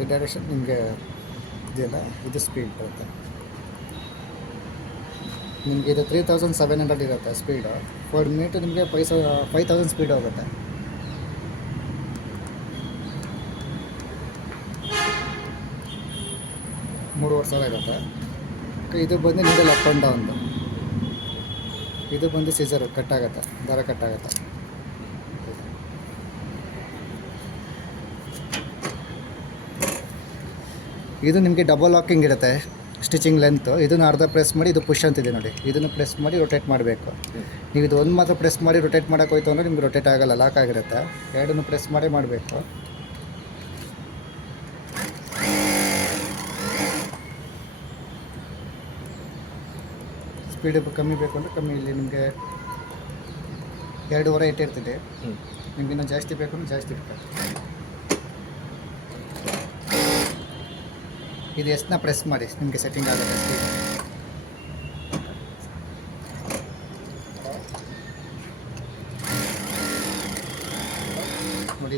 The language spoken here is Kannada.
ಈ ಡೈರೆಕ್ಷನ್ ನಿಮಗೆ ಇದೆಯಲ್ಲ, ಇದು ಸ್ಪೀಡ್ ಬರುತ್ತೆ ನಿಮಗೆ. ಇದು 3700 ಇರುತ್ತೆ ಸ್ಪೀಡು. 4 ಮಿನಿಟ್ ನಿಮಗೆ 5000 ಸ್ಪೀಡ್ ಹೋಗುತ್ತೆ. $3000 ಇರುತ್ತೆ. ಇದು ಬಂದು ನೀಡಲ್ ಅಪ್ ಆ್ಯಂಡ್ ಡೌನ್. ಇದು ಬಂದು ಸೀಸರ್ ಕಟ್ಟಾಗುತ್ತೆ, ದಾರ ಕಟ್ಟಾಗುತ್ತೆ. ಇದು ನಿಮಗೆ ಡಬಲ್ ಲಾಕಿಂಗ್ ಇರುತ್ತೆ ಸ್ಟಿಚಿಂಗ್ ಲೆಂತು. ಇದನ್ನು ಅರ್ಧ ಪ್ರೆಸ್ ಮಾಡಿ, ಇದು ಪುಷ್ ಅಂತಿದೆ ನೋಡಿ, ಇದನ್ನು ಪ್ರೆಸ್ ಮಾಡಿ ರೊಟೇಟ್ ಮಾಡಬೇಕು. ನೀವು ಇದು ಒಂದು ಮಾತ್ರ ಪ್ರೆಸ್ ಮಾಡಿ ರೊಟೇಟ್ ಮಾಡೋಕೆ ಹೋಯ್ತು ಅಂದರೆ ನಿಮ್ಗೆ ರೊಟೇಟ್ ಆಗೋಲ್ಲ, ಲಾಕ್ ಆಗಿರುತ್ತೆ. ಎರಡನ್ನು ಪ್ರೆಸ್ ಮಾಡಿ ಮಾಡಬೇಕು. ಸ್ಪೀಡ್ ಕಮ್ಮಿ ಬೇಕು ಅಂದರೆ ಕಮ್ಮಿ. ಇಲ್ಲಿ ನಿಮಗೆ 2.5 ಇಟ್ಟಿರ್ತಿದೆ. ನಿಮ್ಗೆ ಇನ್ನೂ ಜಾಸ್ತಿ ಬೇಕು ಅಂದರೆ ಜಾಸ್ತಿ ಇರ್ತಾರೆ. ಇದು ಎಷ್ಟನ್ನ ಪ್ರೆಸ್ ಮಾಡಿ ನಿಮಗೆ ಸೆಟ್ಟಿಂಗ್ ಆಗುತ್ತೆ ಸ್ಪೀಡ್.